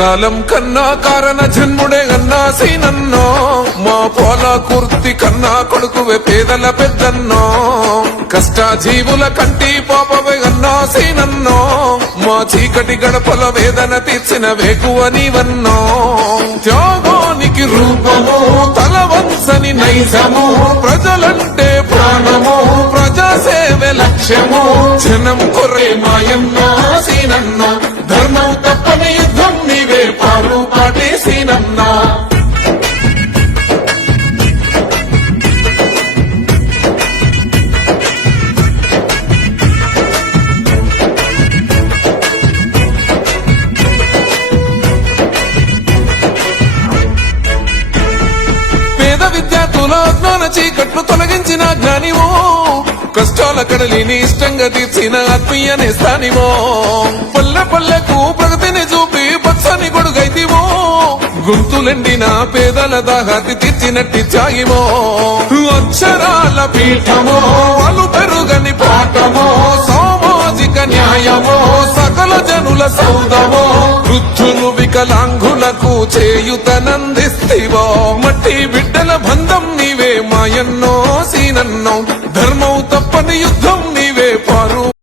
కాలం కన్నా కారణ జన్ముడే అన్నా సీనన్నో మా పోల కుర్తి కన్నా కొడుకువే పేదల పెద్దన్నో కష్టాజీవుల కంటి పాపవే అన్నా సీనన్నో మా చీకటి గడపల వేదన తీర్చిన వేకువ నీవన్నో త్యాగానికి రూపము తలవంచని నైజము ప్రజలంటే ప్రాణము ప్రజాసేవే లక్ష్యము జనం కొరే మాయన్నో సీనన్నో ధర్మం తప్పని యుద్ధం నీవే పారు పాటే సీనన్నా విద్యార్థుల అజ్ఞాన చీకట్లు తొలగించిన జ్ఞానివో కష్టాల కడలిని ఇష్టంగా తీర్చిన ఆత్మీయ నేస్తానివో పల్లె పల్లెకు ప్రగతిని చూపి పచ్చని గొడుగైతివో గుంతులెండిన పేదల దాహాతి తీర్చినట్టి త్యాగివో అక్షరాల పీఠమో వాళ్ళు పెరుగని పాఠమో సామాజిక న్యాయమో సకల జనుల సౌదమో వృద్ధులు వికలాంగులకు చేయుతనందిస్తివో మట్టి బిడ్డల బంధం నీవే మాయన్నో సీనన్నో ధర్మం తప్పని యుద్ధం